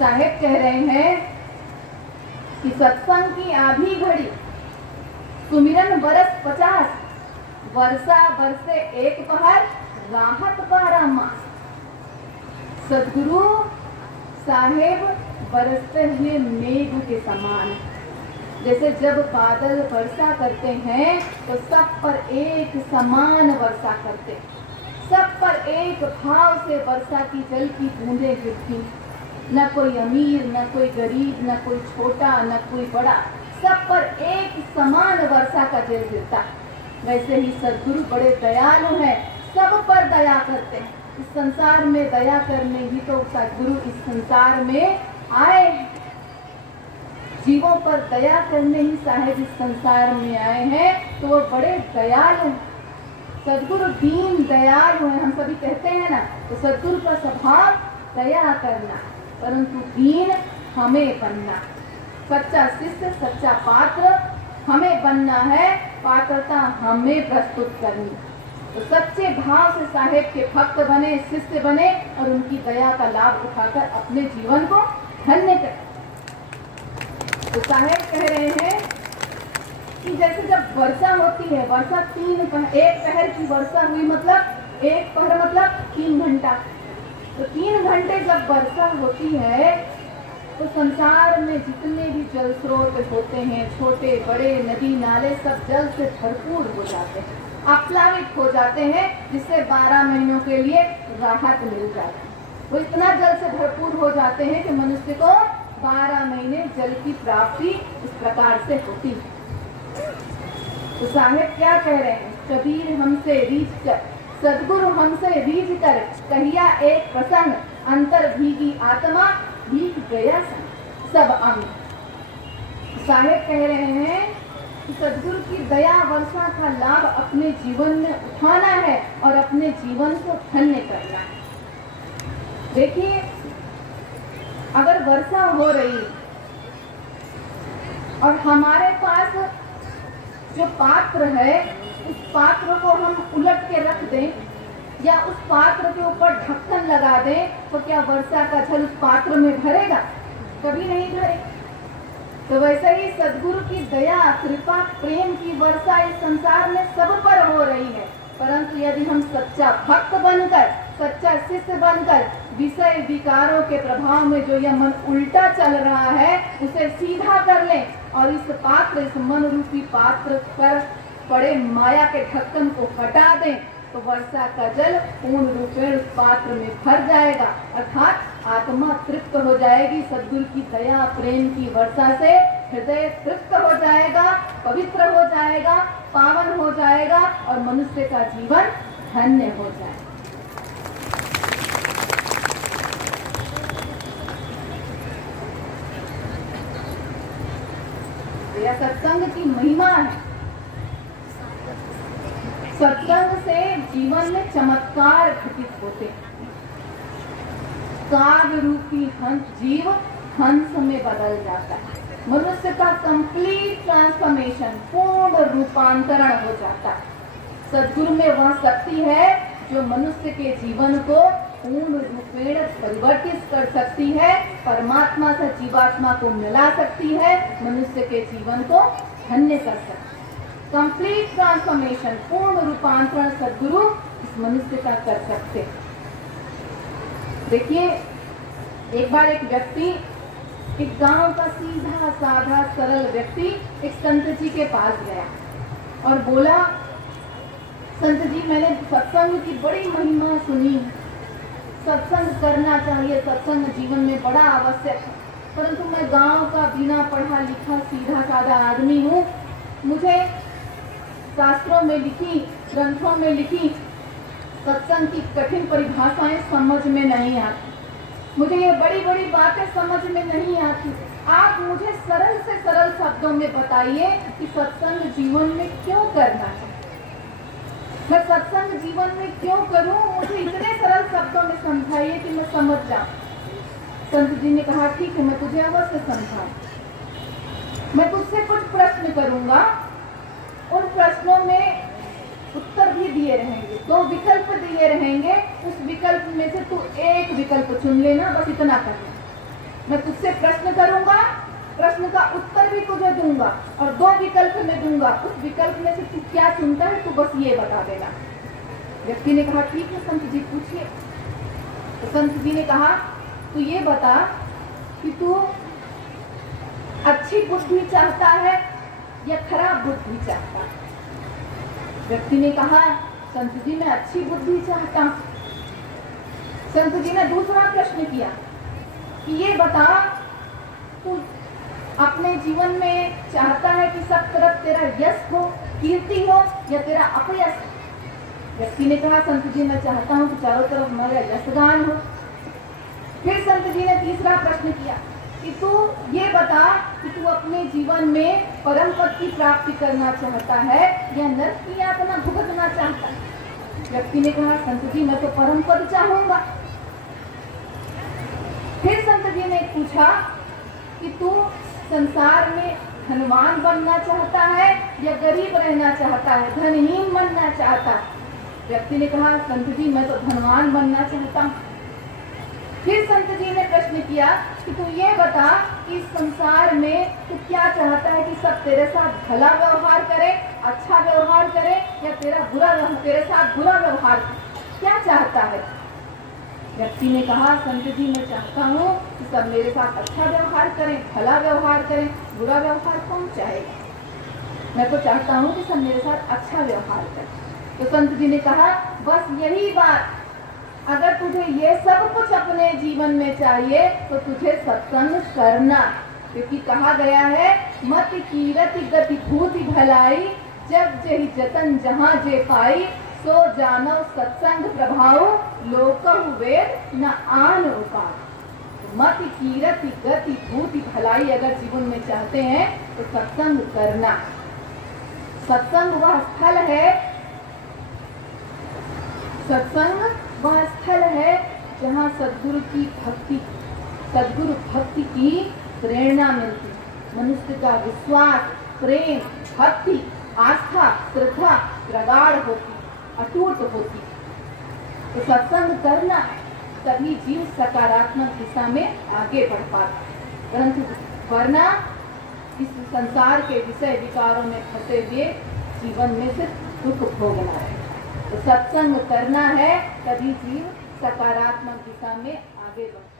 साहेब कह रहे हैं कि सत्संग की आधी घड़ी, सुमिरन बरस 50, वर्षा बरसे एक पहर, राहत 12 मास। सदगुरु साहेब बरसते हुए मेघ के समान, जैसे जब बादल वर्षा करते हैं तो सब पर एक समान वर्षा करते, सब पर एक भाव से वर्षा की जल की बूंदें गिरती। न कोई अमीर, न कोई गरीब, न कोई छोटा, न कोई बड़ा, सब पर एक समान वर्षा का जल गिरता। वैसे ही सदगुरु बड़े दयालु हैं, सब पर दया करते हैं। इस संसार में दया करने ही तो सदगुरु इस संसार में आए हैं, जीवों पर दया करने ही साहेब इस संसार में आए हैं, तो वो बड़े दयालु हैं। सदगुरु दीन दयालु हैं, हम सभी कहते हैं ना, तो सदगुरु का स्वभाव दया करना, परंतु दीन हमें बनना। सच्चा शिष्य, सच्चा पात्र हमें बनना है, पात्रता हमें प्रस्तुत करनी। तो सच्चे भाव से साहेब के भक्त बने, शिष्य बने और उनकी दया का लाभ उठाकर अपने जीवन को धन्य करें। तो साहेब कह रहे हैं कि जैसे जब वर्षा होती है, वर्षा एक पहर की वर्षा हुई, मतलब एक पहर मतलब 3 घंटा। तो 3 घंटे जब वर्षा होती है तो संसार में जितने भी जल स्रोत होते हैं, छोटे बड़े नदी नाले, सब जल से भरपूर हो जाते हैं, आप्लावित हो जाते हैं, जिससे 12 महीनों के लिए राहत मिल जाती है। वो इतना जल से भरपूर हो जाते हैं कि मनुष्य को 12 महीने जल की प्राप्ति इस प्रकार से होती है। तो साहेब क्या कह रहे हैं? कबीर हमसे रीझ कर, सदगुरु हमसे रीझ कर, कहिया एक प्रसंग, अंतर भीगी आत्मा, भीग गया सब अंग। साहेब कह रहे हैं कि सदगुरु की दया वर्षा का लाभ अपने जीवन में उठाना है और अपने जीवन को धन्य करना है। देखिए, अगर वर्षा हो रही और हमारे पास जो पात्र है, उस पात्र को हम उलट के रख दें या उस पात्र के ऊपर ढक्कन लगा दें, तो क्या वर्षा का जल उस पात्र में भरेगा? कभी नहीं भरेगा। तो वैसे ही सदगुरु की दया, कृपा, प्रेम की वर्षा इस संसार में सब पर हो रही है, परंतु यदि हम सच्चा भक्त बनकर, सच्चा शिष्य बनकर, विषय विकारों के प्रभाव में जो यह मन उल्टा चल रहा है उसे सीधा कर लें और इस पात्र, इस मन रूपी पात्र पर पड़े माया के ढक्कन को हटा दें, तो वर्षा का जल पूर्ण रूप में उस पात्र में भर जाएगा, अर्थात आत्मा तृप्त हो जाएगी। सद्गुरु की दया प्रेम की वर्षा से हृदय तृप्त हो जाएगा, पवित्र हो जाएगा, पावन हो जाएगा और मनुष्य का जीवन धन्य हो जाएगा। यह सत्संग की महिमा है। सत्संग से जीवन में चमत्कार घटित होते हैं। काव्य रूपी जीव हंस में बदल जाता है। मनुष्य का कंप्लीट ट्रांसफॉर्मेशन, पूर्ण रूपांतरण हो जाता है। सद्गुरु में वह शक्ति है जो मनुष्य के जीवन को पूर्ण रूपेण परिवर्तित कर सकती है, परमात्मा से जीवात्मा को मिला सकती है, मनुष्य के जीवन को धन्य कर सकती है। कंप्लीट ट्रांसफॉर्मेशन, पूर्ण रूपांतरण सद्गुरु इस मनुष्य का कर सकते। देखिए, एक बार एक व्यक्ति, एक गांव का सीधा साधा सरल व्यक्ति एक संत जी के पास गया और बोला, संत जी, मैंने सत्संग की बड़ी महिमा सुनी, सत्संग करना चाहिए, सत्संग जीवन में बड़ा आवश्यक है, परंतु मैं गांव का बिना पढ़ा लिखा सीधा साधा आदमी हूँ, मुझे शास्त्रों में लिखी, ग्रंथों में लिखी सत्संग की कठिन परिभाषाएं समझ में नहीं आती, मुझे ये बड़ी बड़ी बातें समझ में नहीं आती। आप मुझे सरल से सरल शब्दों में बताइए कि सत्संग जीवन में क्यों करना चाहिए, मैं सत्संग जीवन में क्यों करूं, मुझे इतने सरल शब्दों में समझाइए कि मैं समझ जाऊं। संत जी ने कहा, ठीक है, मैं तुझे अवश्य समझाऊं। मैं तुझसे कुछ प्रश्न करूंगा, उन प्रश्नों में उत्तर भी दिए रहेंगे, 2 विकल्प दिए रहेंगे, उस विकल्प में से तू एक विकल्प चुन लेना, बस इतना करना। मैं तुझसे प्रश्न करूंगा, प्रश्न का उत्तर भी तुझे दूंगा और 2 विकल्प में दूंगा, उस विकल्प में से तू क्या चुनता है तू बस ये बता देना। व्यक्ति ने कहा ठीक है संत जी पूछिए। तो संत जी ने कहा तू ये बता कि तू अच्छी बुद्धि चाहता है या खराब बुद्धि चाहता है। व्यक्ति ने कहा संत जी मैं अच्छी बुद्धि चाहता हूं। संत जी ने दूसरा प्रश्न किया कि ये बता तू अपने जीवन में चाहता है कि सब तरफ तेरा यश हो, कीर्ति हो या तेरा अपयश हो। व्यक्ति ने कहा संत जी मैं चाहता हूं कि चारों तरफ हमारा यशगान हो। फिर संत जी ने तीसरा प्रश्न किया कि तू ये बता कि तू अपने जीवन में परम पद की प्राप्ति करना चाहता है या नरक की यातना भुगतना चाहता है। व्यक्ति ने कहा संत जी मैं तो परम पद चाहूंगा। फिर संत जी ने पूछा कि तू संसार में धनवान बनना चाहता है या गरीब रहना चाहता है, धनहीन बनना चाहता है। व्यक्ति ने कहा संत जी मैं तो धनवान बनना चाहता हूँ। फिर संत जी ने प्रश्न किया कि तू ये बता कि इस संसार में तू क्या चाहता है कि सब तेरे साथ भला व्यवहार करे, अच्छा व्यवहार करे या तेरे साथ बुरा व्यवहार करे, क्या चाहता है। व्यक्ति ने कहा संत जी मैं चाहता हूँ कि सब मेरे साथ अच्छा व्यवहार करें, भला व्यवहार करें, बुरा व्यवहार कौन चाहेगा। मैं तो चाहता हूँ कि सब मेरे साथ अच्छा व्यवहार करें। तो संत जी ने कहा बस यही बात, अगर तुझे ये सब कुछ अपने जीवन में चाहिए तो तुझे सत्संग करना, क्योंकि कहा गया है मत कीरति गति भूति भलाई, जब जही जतन जहाँ जे पाई, सो जानो सत्संग प्रभाव, लोकहु वेद न आन उपाय। मत कीरति गति भूति भलाई अगर जीवन में चाहते हैं तो सत्संग करना। सत्संग वह स्थल है, सत्संग वह स्थल है जहाँ सद्गुरु भक्ति की प्रेरणा मिलती है। मनुष्य का विश्वास, प्रेम, भक्ति, आस्था, श्रद्धा प्रगाढ़ होती, अटूट होती। तो सत्संग करना तभी जीव सकारात्मक दिशा में आगे बढ़ पाता, परंतु वरना इस संसार के विषय विकारों में फंसे हुए जीवन में सिर्फ दुख भोगना है। तो सत्संग करना है तभी जीव सकारात्मक दिशा में आगे बढ़ता है।